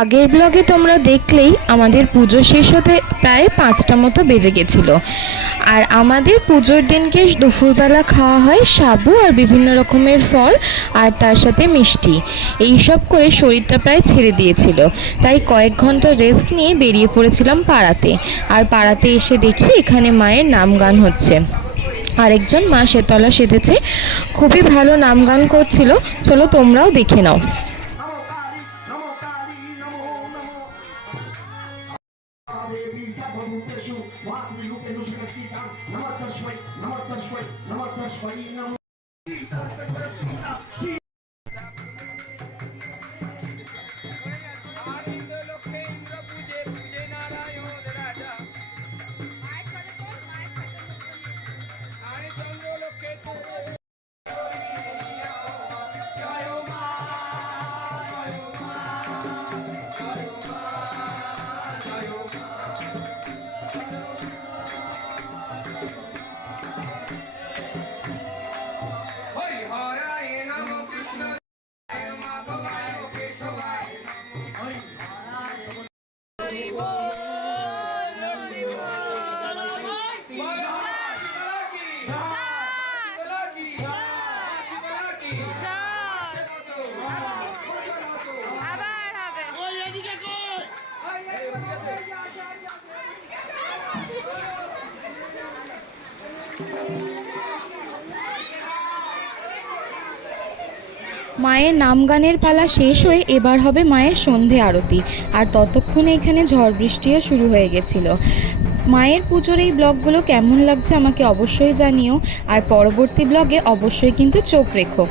আগের ব্লগে তোমরা দেখলেই আমাদের পুজো শেষ হতে প্রায় 5টা মতো বেজে গেছিলো। আর আমাদের পুজোর দিনকে দুপুরবেলা খাওয়া হয় সাবু আর বিভিন্ন রকমের ফল আর তার সাথে মিষ্টি। এই সব করে শরীরটা প্রায় ছেড়ে দিয়েছিল, তাই কয়েক ঘন্টা রেস্ট নিয়ে বেরিয়ে পড়েছিলাম পাড়াতে। আর পাড়াতে এসে দেখি এখানে মায়ের নাম গান হচ্ছে। আরেকজন মা শেতলা সেজেছে, খুবই ভালো নাম গান করছিল। চলো তোমরাও দেখে নাও। মায়ের নাম গানের পালা শেষ হয়ে এবার হবে মায়ের সন্ধে আরতি। আর ততক্ষণে এখানে ঝড় বৃষ্টিও শুরু হয়ে গেছিল। মায়ের পুজোর এই ব্লগগুলো কেমন লাগছে আমাকে অবশ্যই জানিও, আর পরবর্তী ব্লগে অবশ্যই কিন্তু চোখ রেখো।